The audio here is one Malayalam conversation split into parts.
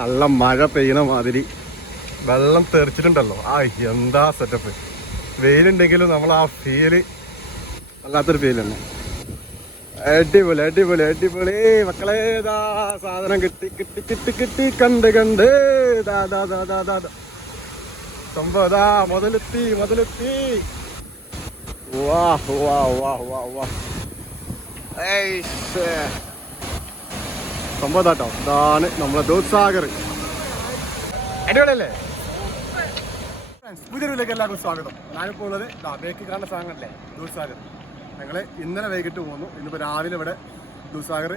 നല്ല മഴ പെയ്യണ മാതിരി വെള്ളം തെറിച്ചിട്ടുണ്ടല്ലോ. എന്താ സെറ്റപ്പ്. വെയിലുണ്ടെങ്കിലും നമ്മൾ ആ ഫീല് വല്ലാത്തൊരു ഫീൽ തന്നെ. അടിപൊളി അടിപൊളി അടിപൊളി മക്കളെ. സാധനം കിട്ടി കിട്ടി കിട്ടി കിട്ടി കണ്ട് കണ്ട് സംഭവം മുതലെത്തി മുതലെത്തി. വാ വാ വാ വാ വാ സംഭവം കേട്ടോ. ഇതാണ് നമ്മളെ ദൂദ്സാഗർ. അടിപൊളിയല്ലേ? പുതിയൊരുവിലേക്ക് എല്ലാവർക്കും സ്വാഗതം. ഞാനിപ്പോൾ ഉള്ളത് ബേക്ക് കാണുന്ന സാധനങ്ങളല്ലേ ദൂദ്സാഗർ. ഞങ്ങൾ ഇന്നലെ വൈകിട്ട് പോന്നു. ഇന്നിപ്പോൾ രാവിലെ ഇവിടെ ദൂദ്സാഗർ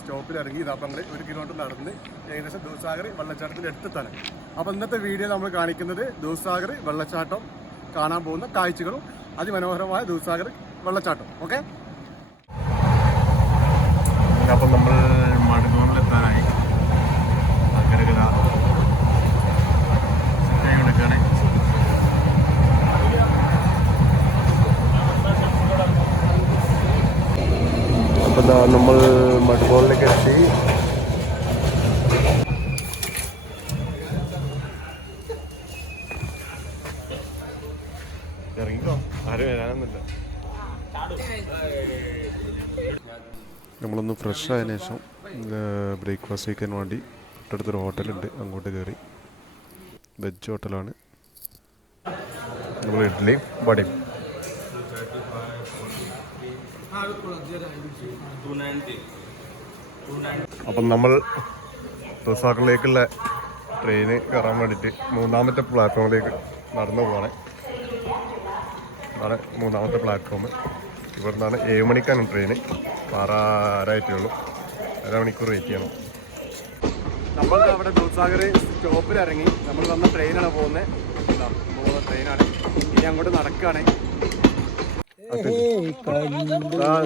സ്റ്റോപ്പിൽ ഇറങ്ങി. ഇതപ്പം ഞങ്ങൾ 1 കിലോമീറ്റർ നടന്ന് ഏകദേശം ദൂദ്സാഗർ വെള്ളച്ചാട്ടത്തിൻ്റെ അടുത്തെത്താണ്. അപ്പോൾ ഇന്നത്തെ വീഡിയോ നമ്മൾ കാണിക്കുന്നത് ദൂദ്സാഗർ വെള്ളച്ചാട്ടം കാണാൻ പോകുന്ന കാഴ്ചകളും അതിമനോഹരമായ ദൂദ്സാഗർ വെള്ളച്ചാട്ടം. ഓക്കെ, അപ്പം നമ്മൾ മടുങ്ങോണിലെത്താനായി. അപ്പം നമ്മൾ മടുങ്ങോണിലേക്ക് എത്തി. ഇറങ്ങിക്കോ, ആരും വരാനൊന്നുമില്ല. നമ്മളൊന്ന് ഫ്രഷ് ആയതിനു ശേഷം ബ്രേക്ക്ഫാസ്റ്റ് കഴിക്കാൻ വേണ്ടി തൊട്ടടുത്തൊരു ഹോട്ടലുണ്ട്, അങ്ങോട്ട് കയറി. വെജ് ഹോട്ടലാണ്. നമ്മൾ ഇഡ്ഡലിയും വടയും. അപ്പം നമ്മൾ ദൂദ്സാഗറിലേക്കുള്ള ട്രെയിന് കയറാൻ വേണ്ടിയിട്ട് 3ാമത്തെ പ്ലാറ്റ്ഫോമിലേക്ക് നടന്നു പോവാണ്. അതാണ് 3ാമത്തെ പ്ലാറ്റ്ഫോം. ഇവിടെ നിന്നാണ് 7 മണിക്കാണ് ട്രെയിന്. 6:30 ഉള്ളൂ. 1.5 മണിക്കൂർ വെയിറ്റ് ചെയ്യണം. നമ്മൾ അവിടെ ദൂദ്സാഗർ സ്റ്റോപ്പിൽ ഇറങ്ങി. നമ്മൾ വന്ന ട്രെയിനാണ് പോകുന്നത്. ട്രെയിനാണ്. ഇനി അങ്ങോട്ട് നടക്കുകയാണ്.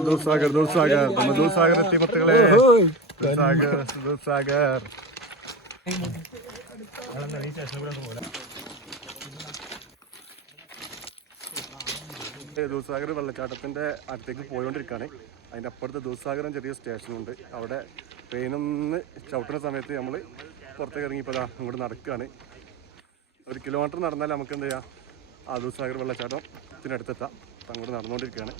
ദൂദ്സാഗർ ദൂദ്സാഗർ നമ്മൾ ദൂദ്സാഗർ എത്തി മക്കളെ. ദൂദ്സാഗർ ദൂദ്സാഗർ ദൂദ്സാഗർ വെള്ളച്ചാട്ടത്തിൻ്റെ അടുത്തേക്ക് പോയോണ്ടിരിക്കുകയാണ്. അതിൻ്റെ അപ്പുറത്ത് ദൂദ്സാഗരം ചെറിയ സ്റ്റേഷനുണ്ട്. അവിടെ ട്രെയിനൊന്ന് ചവിട്ടുന്ന സമയത്ത് നമ്മൾ പുറത്തേക്ക് ഇറങ്ങിയപ്പോൾ അങ്ങോട്ട് നടക്കുകയാണ്. 1 കിലോമീറ്റർ നടന്നാൽ നമുക്ക് എന്ത് ചെയ്യാം, ആ ദൂദ്സാഗർ വെള്ളച്ചാട്ടത്തിനടുത്തെത്താം. അപ്പം അങ്ങോട്ട് നടന്നുകൊണ്ടിരിക്കുകയാണ്.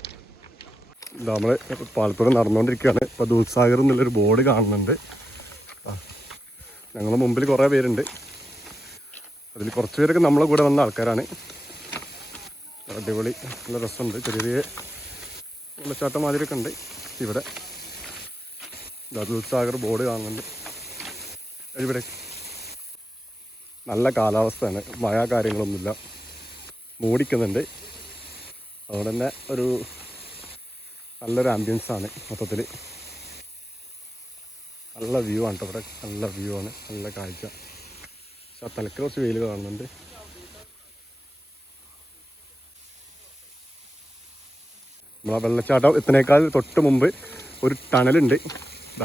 നമ്മൾ പാലപ്പുറം നടന്നുകൊണ്ടിരിക്കുകയാണ്. ഇപ്പോൾ ദൂദ്സാഗർ എന്നുള്ളൊരു ബോർഡ് കാണുന്നുണ്ട്. ഞങ്ങളുടെ മുമ്പിൽ കുറേ പേരുണ്ട്. അതിൽ കുറച്ച് പേരൊക്കെ നമ്മളെ കൂടെ വന്ന ആൾക്കാരാണ്. അടിപൊളി, നല്ല രസമുണ്ട്. ചെറിയ ചെറിയ വെള്ളച്ചാട്ടം മാതിരിയൊക്കെ ഉണ്ട് ഇവിടെ. ദൂദ്സാഗർ ബോർഡ് കാണുന്നുണ്ട്. ഇവിടെ നല്ല കാലാവസ്ഥയാണ്, മഴ കാര്യങ്ങളൊന്നുമില്ല, മൂടിക്കുന്നുണ്ട്. അതുകൊണ്ട് തന്നെ ഒരു നല്ലൊരു ആംബിയൻസാണ് മൊത്തത്തിൽ. നല്ല വ്യൂ ആണ് കേട്ടോ. ഇവിടെ നല്ല വ്യൂ ആണ്, നല്ല കാഴ്ച. പക്ഷെ ആ തലക്ക് കുറച്ച് വെയിൽ കാണുന്നുണ്ട്. നമ്മളാ വെള്ളച്ചാട്ടം എത്തുന്നേക്കാൾ തൊട്ട് മുമ്പ് ഒരു ടണലുണ്ട്.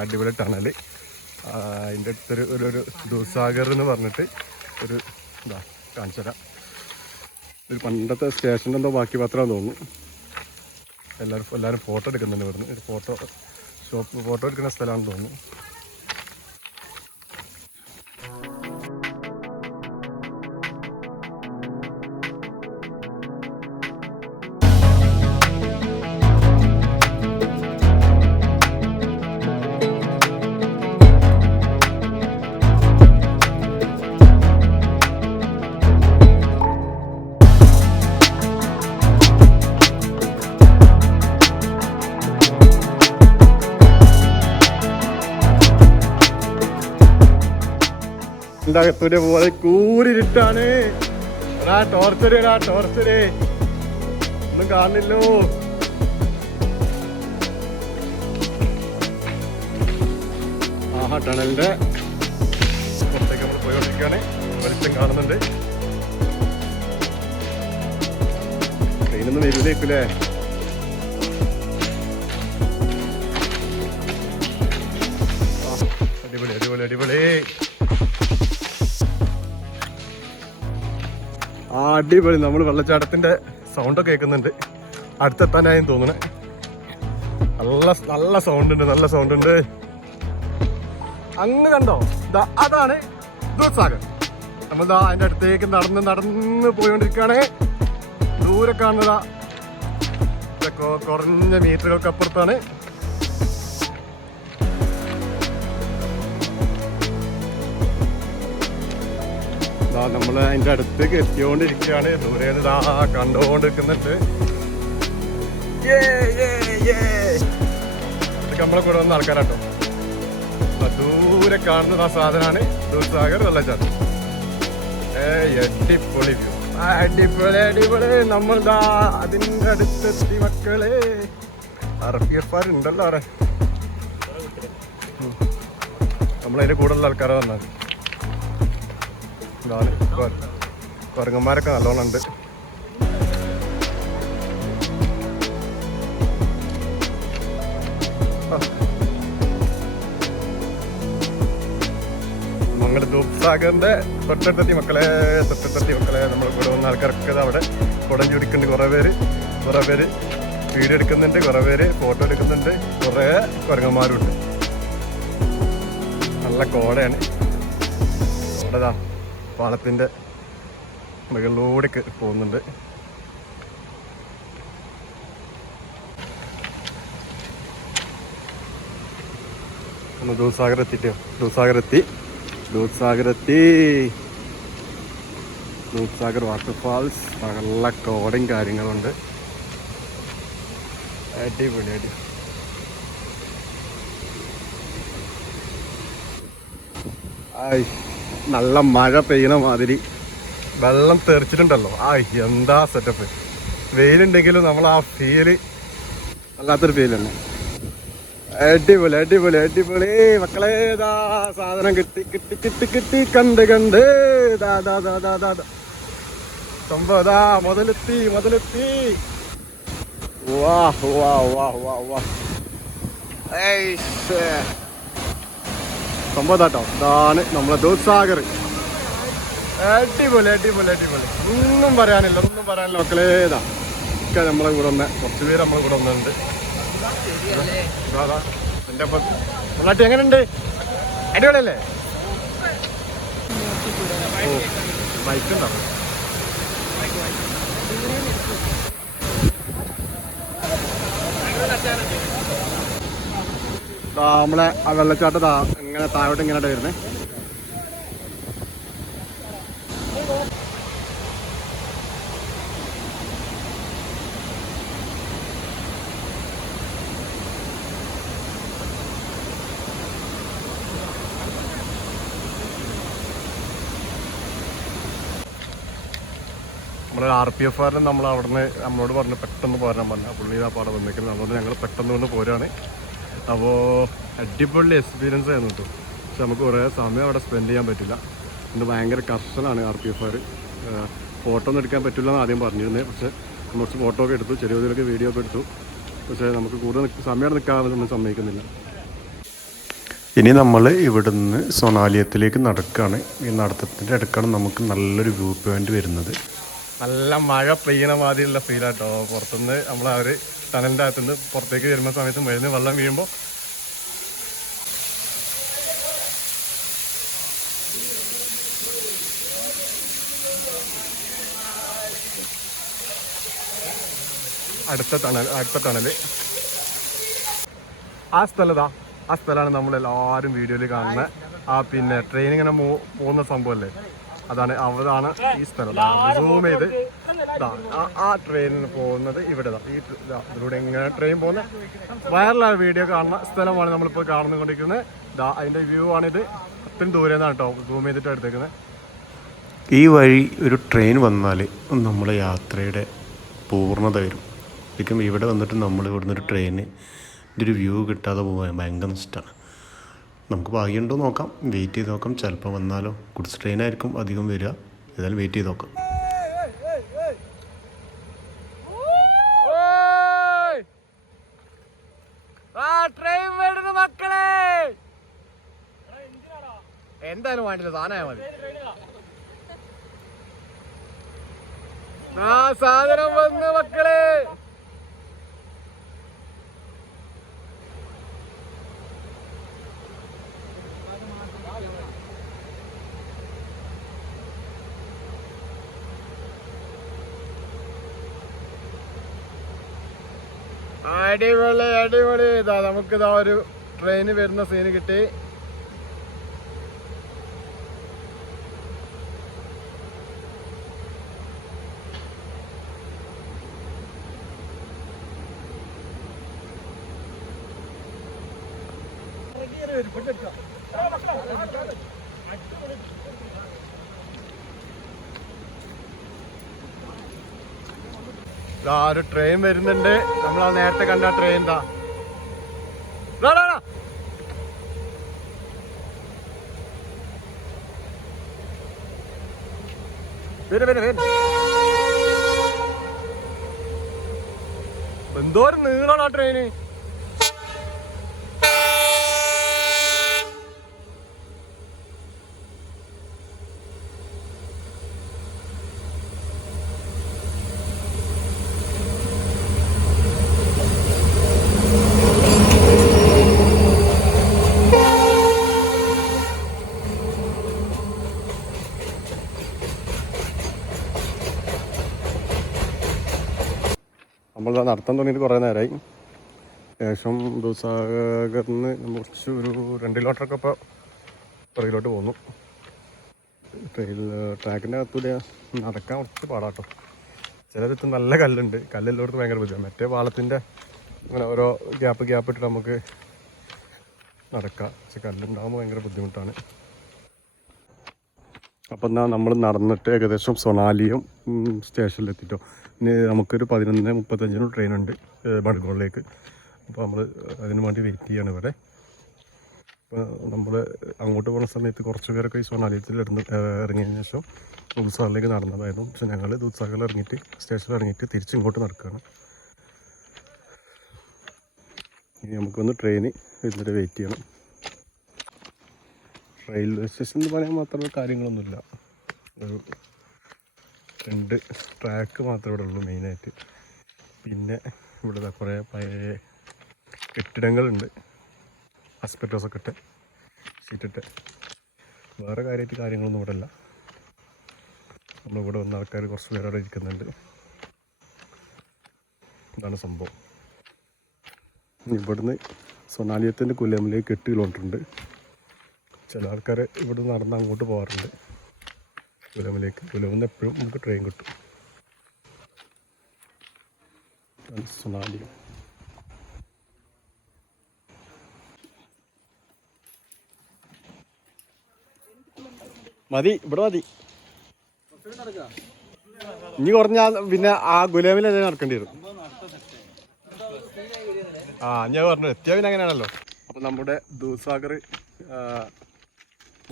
അടിപൊളി ടണൽ. അതിൻ്റെ അടുത്തൊരു ഒരു ദൂദ്സാഗർ എന്ന് പറഞ്ഞിട്ട് ഒരു കാണിച്ചു തരാം. ഒരു പണ്ടത്തെ സ്റ്റേഷൻ്റെ എന്തോ ബാക്കി പത്രമാണെന്ന് തോന്നുന്നു. എല്ലാവരും ഫോട്ടോ എടുക്കുന്നുണ്ട് ഇവിടുന്ന്. ഒരു ഫോട്ടോ എടുക്കുന്ന സ്ഥലമാണെന്ന് തോന്നുന്നു. അകത്തൂരെ പോലെ കൂരിട്ടാണ്. ടോർച്ചറ് ടോർച്ചറ് ഒന്നും കാണില്ലോ. ടണലിന്റെ പുറത്തേക്ക് നമ്മൾ പോയിക്കൊണ്ടിരിക്കുകയാണ്. വെളിച്ചം കാണുന്നുണ്ട്. ട്രെയിനൊന്നും വരില്ലേക്കൂലേ? അടിപൊളി അടിപൊളി അടിപൊളി അടിപൊളി. നമ്മൾ വെള്ളച്ചാട്ടത്തിന്റെ സൗണ്ടൊക്കെ കേൾക്കുന്നുണ്ട്. അടുത്തെത്താനായും തോന്നുന്നു. നല്ല സൗണ്ട് ഉണ്ട്, നല്ല സൗണ്ട് ഉണ്ട്. അങ്ങ് കണ്ടോ? അതാണ് ദൂദ്സാഗർ. നമ്മൾ അതിൻ്റെ അടുത്തേക്ക് നടന്ന് പോയിക്കൊണ്ടിരിക്കുകയാണ്. ദൂരെ കാണുന്നതാ കുറഞ്ഞ മീറ്ററുകൾക്ക് അപ്പുറത്താണ്. നമ്മൾ അതിൻ്റെ അടുത്തേക്ക് എത്തിക്കൊണ്ടിരിക്കുകയാണ്. ദൂരെ കണ്ടുകൊണ്ടിരിക്കുന്നുണ്ട്. ഇതൊക്കെ നമ്മളെ കൂടെ വന്ന ആൾക്കാരാട്ടോ. ദൂരെ കാണുന്നത് ആ സാധനമാണ് ദൂദ്സാഗർ വെള്ളച്ചാട്ടം. അടിപൊളി വ്യൂ, അടിപൊളി. നമ്മൾ അതിൻ്റെ അടുത്തെത്തി മക്കളെ. RPF ഉണ്ടല്ലോ അവിടെ. നമ്മളതിൻ്റെ കൂടുതലുള്ള ആൾക്കാരെ വന്നാൽ ഇതാണ്. കുരങ്ങന്മാരൊക്കെ നല്ലോണം ഉണ്ട്. ഞങ്ങളുടെ ദൂദ്സാഗറിന്റെ തൊട്ടടുത്തെത്തി മക്കളെ. നമ്മൾ ഇവിടെ വന്ന ആൾക്കാരൊക്കെ അവിടെ കുടം ചുരുക്കുന്നുണ്ട്. കുറേ പേര് വീഡിയോ എടുക്കുന്നുണ്ട്, കുറേ പേര് ഫോട്ടോ എടുക്കുന്നുണ്ട്, കുറേ കുരങ്ങന്മാരുണ്ട്. നല്ല കോടയാണ്. അവിടെതാ പാലത്തിൻ്റെ മുകളിലൂടെ പോകുന്നുണ്ട്. ഒന്ന് ദൂദ്സാഗർ എത്തിട്ടോ. ദൂദ്സാഗർ വാട്ടർഫാൾസ്. നല്ല കോടയും കാര്യങ്ങളുണ്ട്. അടിപൊളി. നല്ല മഴ പെയ്യണ മാതിരി വെള്ളം തെറിച്ചിട്ടുണ്ടല്ലോ. എന്താ സെറ്റപ്പ്. വെയിലുണ്ടെങ്കിലും നമ്മൾ ആ ഫീല് വല്ലാത്തൊരു ഫീൽ തന്നെ. അടിപൊളി മക്കളെ. സാധനം കിട്ടി കണ്ട് സംഭവം മുതലെത്തി. സംഭവം കേട്ടോ. ഇതാണ് നമ്മളെ ദൂദ്സാഗർ. അടിപൊളി. ഒന്നും പറയാനില്ല മക്കളെ. ഒക്കെ നമ്മളെ കൂടെ വന്ന കുറച്ച് പേര് നമ്മളെ കൂടെ വന്നിട്ടുണ്ട്. എൻ്റെ ഒപ്പം മുള്ളാട്ടി എങ്ങനെയുണ്ട്? അടിപൊളിയല്ലേ? ബൈക്കുണ്ടാവും. നമ്മളെ ആ വെള്ളച്ചാട്ടം ഇങ്ങനെ താഴോട്ട് ഇങ്ങനെ വരുന്നേ. നമ്മുടെ RPF നമ്മൾ അവിടുന്ന് നമ്മളോട് പറഞ്ഞ് പെട്ടെന്ന് പോരാൻ പറഞ്ഞു. പുള്ളി ഇതാ പാടെ വന്നിരിക്കുന്നത്. അതുകൊണ്ട് ഞങ്ങൾ പെട്ടെന്ന് വന്ന് പോരാണ്. അപ്പോൾ അടിപൊളി എക്സ്പീരിയൻസ് ആയിരുന്നു കേട്ടോ. പക്ഷെ നമുക്ക് കുറേ സമയം അവിടെ സ്പെൻഡ് ചെയ്യാൻ പറ്റില്ല. അതുകൊണ്ട് ഭയങ്കര കർശനാണ് RPF. ഫോട്ടോ ഒന്നും എടുക്കാൻ പറ്റില്ല എന്ന് ആദ്യം പറഞ്ഞിരുന്നത്. പക്ഷേ നമ്മൾ കുറച്ച് ഫോട്ടോ ഒക്കെ എടുത്തു, ചെറിയൊക്കെ വീഡിയോ ഒക്കെ എടുത്തു. പക്ഷേ നമുക്ക് കൂടുതൽ സമയം നിൽക്കാനൊന്നും സമ്മതിക്കുന്നില്ല. ഇനി നമ്മൾ ഇവിടുന്ന് സൊണാലിയത്തിലേക്ക് നടക്കുകയാണ്. ഈ നടത്തത്തിൻ്റെ അടുക്കാണ് നമുക്ക് നല്ലൊരു വ്യൂ പോയിന്റ് വരുന്നത്. നല്ല മഴ പെയ്യണ മാതിരിയുള്ള ഫീലാട്ടോ. പുറത്തുനിന്ന് നമ്മൾ ടണലിൻ്റെ അകത്തുനിന്ന് പുറത്തേക്ക് വരുന്ന സമയത്ത് മരുന്ന് വെള്ളം വീഴുമ്പോൾ അടുത്ത ടണല് ആ സ്ഥലമാണ് നമ്മളെല്ലാവരും വീഡിയോയിൽ കാണുന്ന പിന്നെ ട്രെയിൻ ഇങ്ങനെ പോകുന്ന സംഭവമല്ലേ. അതാണ് ഈ സ്ഥലം. സൂം ചെയ്ത് ആ ട്രെയിനിന് പോകുന്നത് ഇവിടെ. ഇതിലൂടെ എങ്ങനെ ട്രെയിൻ പോകുന്ന വൈറലായ വീഡിയോ കാണുന്ന സ്ഥലമാണ് നമ്മളിപ്പോൾ കാണുന്നുകൊണ്ടിരിക്കുന്നത്. അതിൻ്റെ വ്യൂ ആണിത്. അത്രയും ദൂരെ നിന്നാണ് കേട്ടോ സൂം ചെയ്തിട്ട് എടുത്തേക്കുന്നത്. ഈ വഴി ഒരു ട്രെയിൻ വന്നാൽ നമ്മളെ യാത്രയുടെ പൂർണ്ണത വരും. ശരിക്കും ഇവിടെ വന്നിട്ട് നമ്മൾ ഇവിടുന്ന് ഒരു ട്രെയിന് ഇതൊരു വ്യൂ കിട്ടാതെ പോകാൻ ഭയങ്കര നഷ്ടമാണ്. നമുക്ക് ഭാഗ്യമുണ്ടോ നോക്കാം, വെയിറ്റ് ചെയ്ത് നോക്കാം. ചിലപ്പോൾ വന്നാലോ. ഗുഡ്സ് ട്രെയിനായിരിക്കും അധികം വരിക. ഏതായാലും വെയിറ്റ് ചെയ്ത് നോക്കാം. എന്തായാലും വേണ്ടില്ല, സാധനമായ മതി. സാധനം വന്ന് മക്കളെ. അടിപൊളി അടിപൊളി. ഇതാ നമുക്കിതാ ഒരു ട്രെയിന് വരുന്ന സീന് കിട്ടി. ഒരു ട്രെയിൻ വരുന്നുണ്ട്. നമ്മളാ നേരത്തെ കണ്ട ട്രെയിൻ താ എന്തോരം നീളാണ് ആ ട്രെയിന്. നമ്മൾ നടത്താൻ തുടങ്ങിയിട്ട് കുറേ നേരമായി. ഏകദേശം ദുധസാഗറിൽ നിന്ന് കുറച്ച് ഒരു 2 കിലോമീറ്ററൊക്കെ ഇപ്പോൾ പുറകിലോട്ട് പോന്നു. ട്രാക്കിൻ്റെ അകത്തൂടെ നടക്കാൻ കുറച്ച് പാടാട്ടോ. ചിലടത്ത് നല്ല കല്ലുണ്ട്, കല്ലെല്ലായിടത്തും ഭയങ്കര ബുദ്ധിമുട്ടാണ്. മറ്റേ പാലത്തിൻ്റെ അങ്ങനെ ഓരോ ഗ്യാപ്പ് ഇട്ടിട്ട് നമുക്ക് നടക്കാം. പക്ഷെ കല്ലുണ്ടാകുമ്പോൾ ഭയങ്കര ബുദ്ധിമുട്ടാണ്. അപ്പം എന്നാൽ നമ്മൾ നടന്നിട്ട് ഏകദേശം സൊണാലിയും സ്റ്റേഷനിലെത്തിട്ടോ. ഇനി നമുക്കൊരു 11:35 ട്രെയിനുണ്ട് ബഡ്ഗോണിലേക്ക്. അപ്പോൾ നമ്മൾ അതിന് വേണ്ടി വെയിറ്റ് ചെയ്യാണ് ഇവിടെ. അപ്പോൾ നമ്മൾ അങ്ങോട്ട് പോകുന്ന സമയത്ത് കുറച്ച് പേരൊക്കെ ഈ സൊണാലിയത്തിൽ ഇറങ്ങിയതിന് ശേഷം ദൂദ്സാഗറിലേക്ക് നടന്നതായിരുന്നു. പക്ഷെ ഞങ്ങൾ ദൂദ്സാഗറിൽ ഇറങ്ങിയിട്ട് സ്റ്റേഷനിൽ ഇറങ്ങിയിട്ട് തിരിച്ചിങ്ങോട്ട് നടക്കുകയാണ്. ഇനി നമുക്കൊന്ന് ട്രെയിന് വരുന്നിട്ട് വെയിറ്റ് ചെയ്യണം. റെയിൽവേ സ്റ്റേഷൻ എന്ന് പറയാൻ മാത്രമേ കാര്യങ്ങളൊന്നുമില്ല. ഒരു 2 ട്രാക്ക് മാത്രമേ ഇവിടെ ഉള്ളൂ മെയിനായിട്ട്. പിന്നെ ഇവിടെ കുറേ പഴയ കെട്ടിടങ്ങളുണ്ട്, ഹോസ്പിറ്റൽസൊക്കെ ഇട്ട് ഷീറ്റിട്ട്. വേറെ കാര്യങ്ങളൊന്നും ഇവിടെ ഇല്ല. നമ്മളിവിടെ വന്ന ആൾക്കാർ കുറച്ച് പേരവിടെ ഇരിക്കുന്നുണ്ട്. ഇതാണ് സംഭവം. ഇവിടുന്ന് സൊണാലിയത്തിൻ്റെ കുലേമിലേക്ക് 8 കിലോമീറ്റർ ഉണ്ട്. ചില ആൾക്കാർ ഇവിടെ നടന്ന് അങ്ങോട്ട് പോകാറുണ്ട് കുലമിലേക്ക്. കുലമിൽ എപ്പോഴും നമുക്ക് ട്രെയിൻ കിട്ടും. സൊണാലിയ മതി, ഇവിടെ മതി. ഇനി കുറഞ്ഞാൽ പിന്നെ ആ ഗുലാമിൽ തന്നെ നടക്കേണ്ടി വരും. ഞാൻ പറഞ്ഞു എത്തിയാൽ പിന്നെ അങ്ങനെയാണല്ലോ. അപ്പം നമ്മുടെ ദൂദ്സാഗർ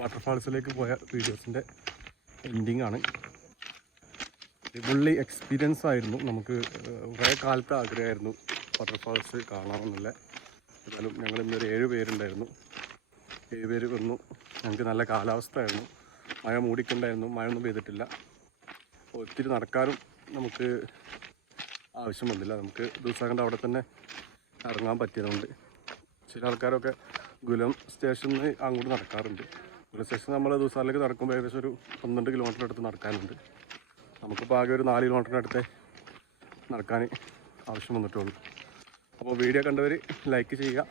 വാട്ടർഫാൾസിലേക്ക് പോയ വീഡിയോസിൻ്റെ എൻഡിങ് ആണ്. അടിപൊളി എക്സ്പീരിയൻസ് ആയിരുന്നു. നമുക്ക് കുറേ കാലത്തെ ആഗ്രഹമായിരുന്നു വാട്ടർഫാൾസ് കാണാമെന്നില്ല. എന്നാലും ഞങ്ങൾ ഇന്നൊരു 7 പേരുണ്ടായിരുന്നു. 7 പേര് വന്നു. ഞങ്ങൾക്ക് നല്ല കാലാവസ്ഥ ആയിരുന്നു. മഴ മൂടിക്കൊണ്ടായിരുന്നു, മഴയൊന്നും പെയ്തിട്ടില്ല. ഒത്തിരി നടക്കാനും നമുക്ക് ആവശ്യം വന്നില്ല. നമുക്ക് ദൂദ്സാഗറിൻ്റെ അവിടെ തന്നെ ഇറങ്ങാൻ പറ്റിയതുകൊണ്ട്. ചില ആൾക്കാരൊക്കെ ഗുലം സ്റ്റേഷനിൽ നിന്ന് അങ്ങോട്ട് നടക്കാറുണ്ട്. ഗുലം സ്റ്റേഷൻ നമ്മൾ ദൂദ്സാഗറിലേക്ക് നടക്കുമ്പോൾ ഏകദേശം ഒരു 12 കിലോമീറ്റർ അടുത്ത് നടക്കാനുണ്ട്. നമുക്കിപ്പോൾ ആകെ ഒരു 4 കിലോമീറ്ററിൻ്റെ അടുത്ത് നടക്കാൻ ആവശ്യം വന്നിട്ടുള്ളൂ. അപ്പോൾ വീഡിയോ കണ്ടവർ ലൈക്ക് ചെയ്യുക,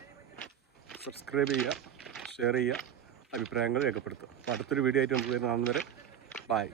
സബ്സ്ക്രൈബ് ചെയ്യുക, ഷെയർ ചെയ്യുക, അഭിപ്രായങ്ങൾ രേഖപ്പെടുത്തുക. അപ്പോൾ അടുത്തൊരു വീഡിയോ ആയിട്ട് നമുക്ക് വരുന്ന വരെ ബൈ.